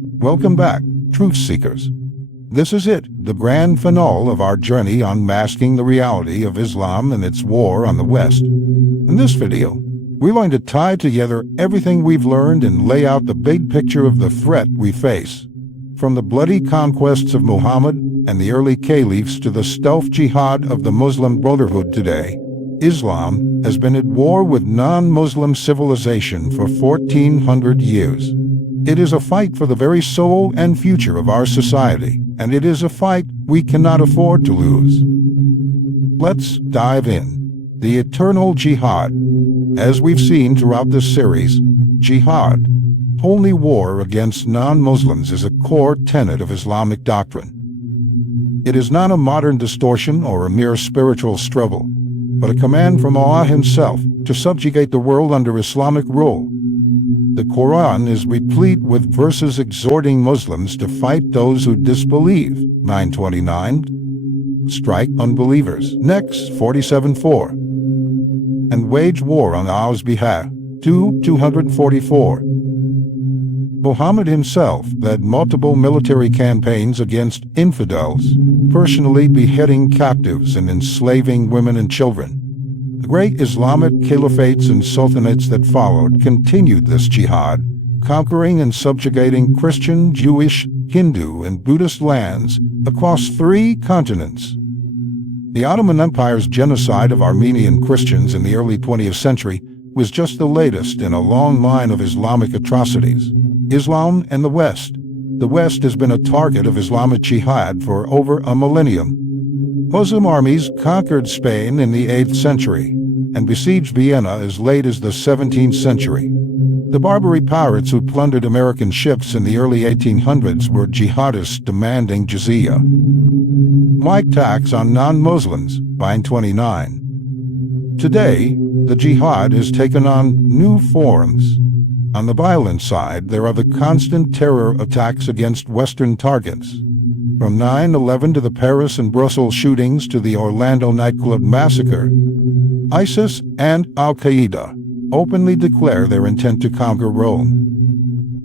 Welcome back, truth seekers. This is it, the grand finale of our journey unmasking the reality of Islam and its war on the West. In this video, we're going to tie together everything we've learned and lay out the big picture of the threat we face. From the bloody conquests of Muhammad and the early caliphs to the stealth jihad of the Muslim Brotherhood today, Islam has been at war with non-Muslim civilization for 1400 years. It is a fight for the very soul and future of our society, and it is a fight we cannot afford to lose. Let's dive in. The eternal jihad. As we've seen throughout this series, jihad, holy war against non-Muslims, is a core tenet of Islamic doctrine. It is not a modern distortion or a mere spiritual struggle, but a command from Allah Himself to subjugate the world under Islamic rule. The Quran is replete with verses exhorting Muslims to fight those who disbelieve, 9:29, strike unbelievers, next 47:4, and wage war on Allah's behalf, 2:244. Muhammad himself led multiple military campaigns against infidels, personally beheading captives and enslaving women and children. The great Islamic caliphates and sultanates that followed continued this jihad, conquering and subjugating Christian, Jewish, Hindu, and Buddhist lands across 3 continents. The Ottoman Empire's genocide of Armenian Christians in the early 20th century was just the latest in a long line of Islamic atrocities. Islam and the West. The West has been a target of Islamic jihad for over a millennium. Muslim armies conquered Spain in the 8th century and besieged Vienna as late as the 17th century. The Barbary pirates who plundered American ships in the early 1800s were jihadists demanding jizya, like tax on non-Muslims, 929. Today, the jihad has taken on new forms. On the violent side, there are the constant terror attacks against Western targets. From 9/11 to the Paris and Brussels shootings to the Orlando nightclub massacre, ISIS and al-qaeda openly declare their intent to conquer Rome,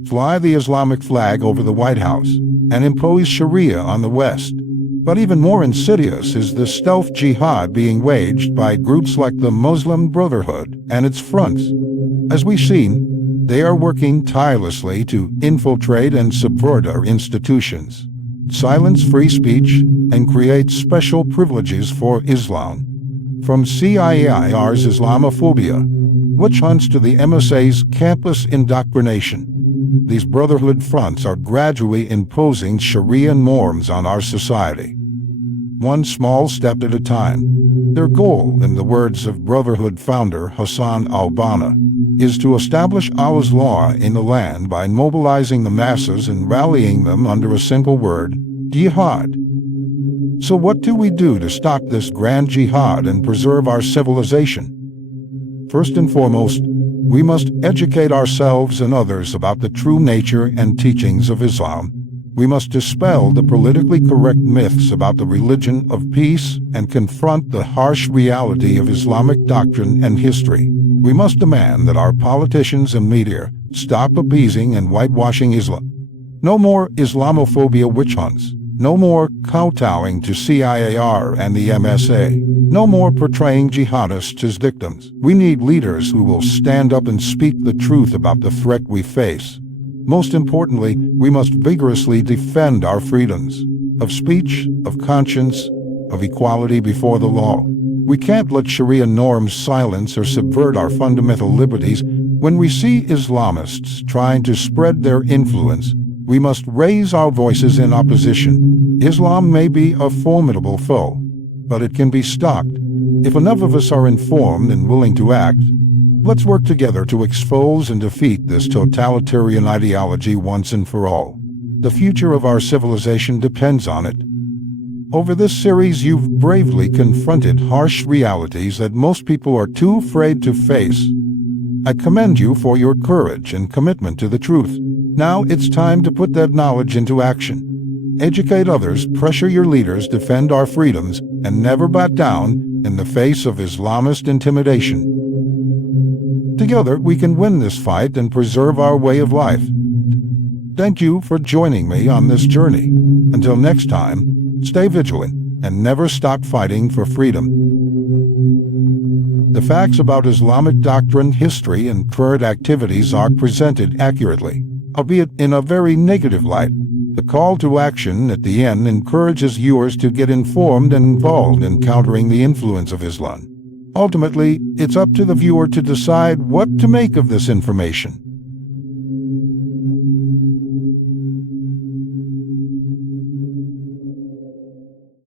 fly the Islamic flag over the White House, and impose Sharia on the West. But even more insidious is the stealth jihad being waged by groups like the Muslim Brotherhood and its fronts. As we've seen, they are working tirelessly to infiltrate and subvert our institutions, silence free speech, and create special privileges for Islam. From CIAIR's Islamophobia, witch hunts, to the MSA's campus indoctrination, these brotherhood fronts are gradually imposing Sharia norms on our society, one small step at a time. Their goal, in the words of Brotherhood founder Hassan al-Banna, is to establish Allah's law in the land by mobilizing the masses and rallying them under a single word, jihad. So what do we do to stop this grand jihad and preserve our civilization? First and foremost, we must educate ourselves and others about the true nature and teachings of Islam. We must dispel the politically correct myths about the religion of peace and confront the harsh reality of Islamic doctrine and history. We must demand that our politicians and media stop appeasing and whitewashing Islam. No more Islamophobia witch hunts. No more kowtowing to CIAR and the MSA. No more portraying jihadists as victims. We need leaders who will stand up and speak the truth about the threat we face. Most importantly, we must vigorously defend our freedoms of speech, of conscience, of equality before the law. We can't let Sharia norms silence or subvert our fundamental liberties. When we see Islamists trying to spread their influence, we must raise our voices in opposition. Islam may be a formidable foe, but it can be stopped if enough of us are informed and willing to act. Let's work together to expose and defeat this totalitarian ideology once and for all. The future of our civilization depends on it. Over this series, you've bravely confronted harsh realities that most people are too afraid to face. I commend you for your courage and commitment to the truth. Now it's time to put that knowledge into action. Educate others, pressure your leaders, defend our freedoms, and never back down in the face of Islamist intimidation. Together, we can win this fight and preserve our way of life. Thank you for joining me on this journey. Until next time, stay vigilant and never stop fighting for freedom. The facts about Islamic doctrine, history, and current activities are presented accurately, albeit in a very negative light. The call to action at the end encourages viewers to get informed and involved in countering the influence of Islam. Ultimately, it's up to the viewer to decide what to make of this information.